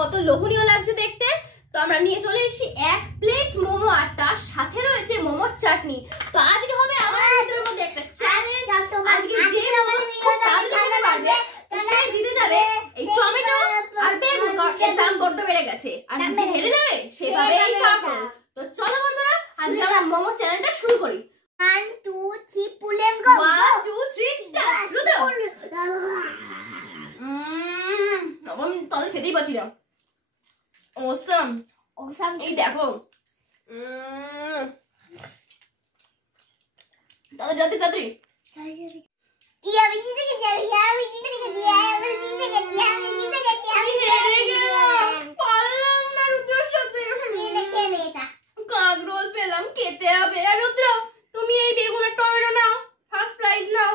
কত লোভনীয় লাগছে দেখতে। তো আমরা নিয়ে চলে এসেছি 1 প্লেট মোমো আর তার সাথে রয়েছে মোমোর চাটনি। তো আজকে হবে আমাদের মধ্যে একটা চ্যালেঞ্জ। আজকে যে খুব তাড়াতাড়ি খেতে পারবে সে জিতে যাবে এই টমেটো আর বেগুন, এর দাম বড্ড বেড়ে গেছে, আর যে হেরে যাবে সে পাবে এই কাপড়। তো চলো বন্ধুরা, আজকে আমরা মোমোর চ্যালেঞ্জটা শুরু করি। 1 2 3 পুল লেটস গো। 1 2 3 স্টার্ট। রুদ্র আমি তাহলে খেতেই পাচ্ছি না। অসম অসাম। এই দেখো তাহলে যাতে তাড়াতাড়ি আমি জিতে গেছি, আমি জিতে গেছি, আমি জিতে গেছি, আমি জিতে গেছি, আমি হেরে গেলাম, পারলাম না রুদ্রর সাথে। দেখে নে এটা কাকরোল পেলাম, খেতে হবে। আর রুদ্র তুমি এই বেগুন আর টমেটো নাও, ফার্স্ট প্রাইজ নাও।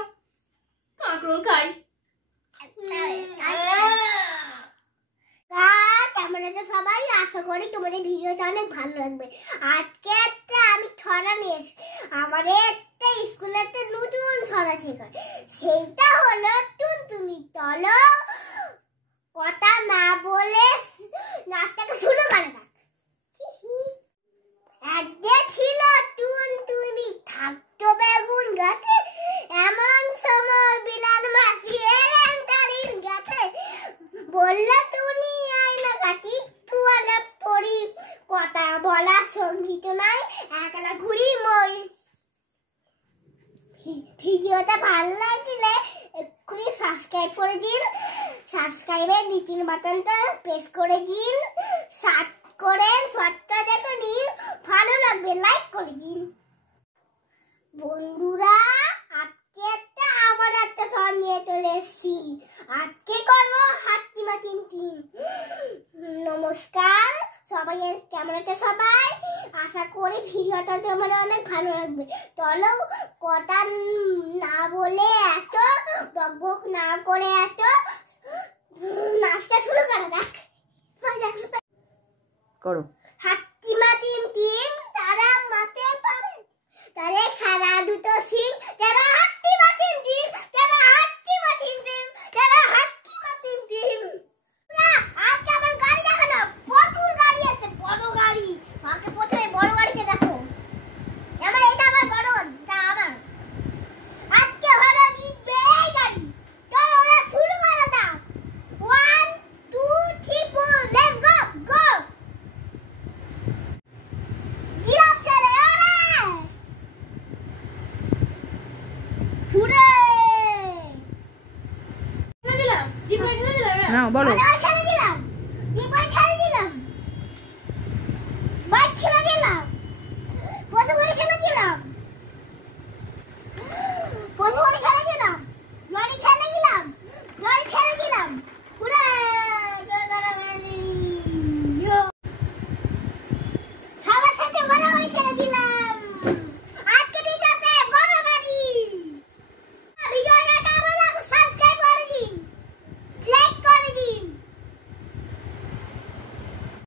কাকরোল খাই। আমরা সবাই আশা করি তোমাদের ভিডিওটা অনেক ভালো লাগবে। আজকে একটা আমি ছড়া নিয়ে এসেছি। আমাদের একটা স্কুলে একটা নতুন ছড়া শেখায়, সেইটা হলো টুনটুনি চলো কথা না বলে নাচটাকে শুরু করে দাও। একদিন ছিল টুনটুনি থাকতো বেগুন গাছে, এমন সময় বিলাল মাসি এলেন তারিন গাছে। বললো টুনি আয় না কাটি পুয়ালে পড়ি, কথা বলা সঙ্গীত নাই একলা ঘুরি মই। ভিডিওটা ভালো লাগলে এক্ষুনি সাবস্ক্রাইব করে দিন, সাবস্ক্রাইবের নিচের বাটনটা প্রেস করে দিন, সার্চ করে শর্টটা দেখে নিন, ভালো লাগবে লাইক করে দিন। বন্ধুরা আজকে আবার একটা সং নিয়ে চলে এসেছি। আজকে করবো হাতিমা টিম টিম। নমস্কার সবাই, ক্যামেরাটা সবাই, আশা করি ভিডিওটা তোমাদের অনেক ভালো লাগবে। চলো কথা না বলে এত বকবক না করে এত নাচটা শুরু করা যাক। করো। হাতিমা টিম টিম তারা মাতে পারে, তাদের খানা দুটো সিং, তারা হাতিমা টিম টিম, তারা হাতিমা টিম টিম, তারা হাতিমা টিম টিম। না আজকে আমার গাড়ি দেখো না, প্রচুর গাড়ি আছে, বড় গাড়ি। আজকে প্রথমে বড় গাড়িকে দেখো, আমার এটা আমার বড়, এটা আমার। আজকে হলো জিতবে এই গাড়ি। চলো ওরা শুরু করে দাও। 1 2 3 4 লেটস গো গো। জিরাফ ছেলে ওরে ছুড়ে ঠেলে দিলাম, জিপ করে ঠেলে দিলাম। না বলো।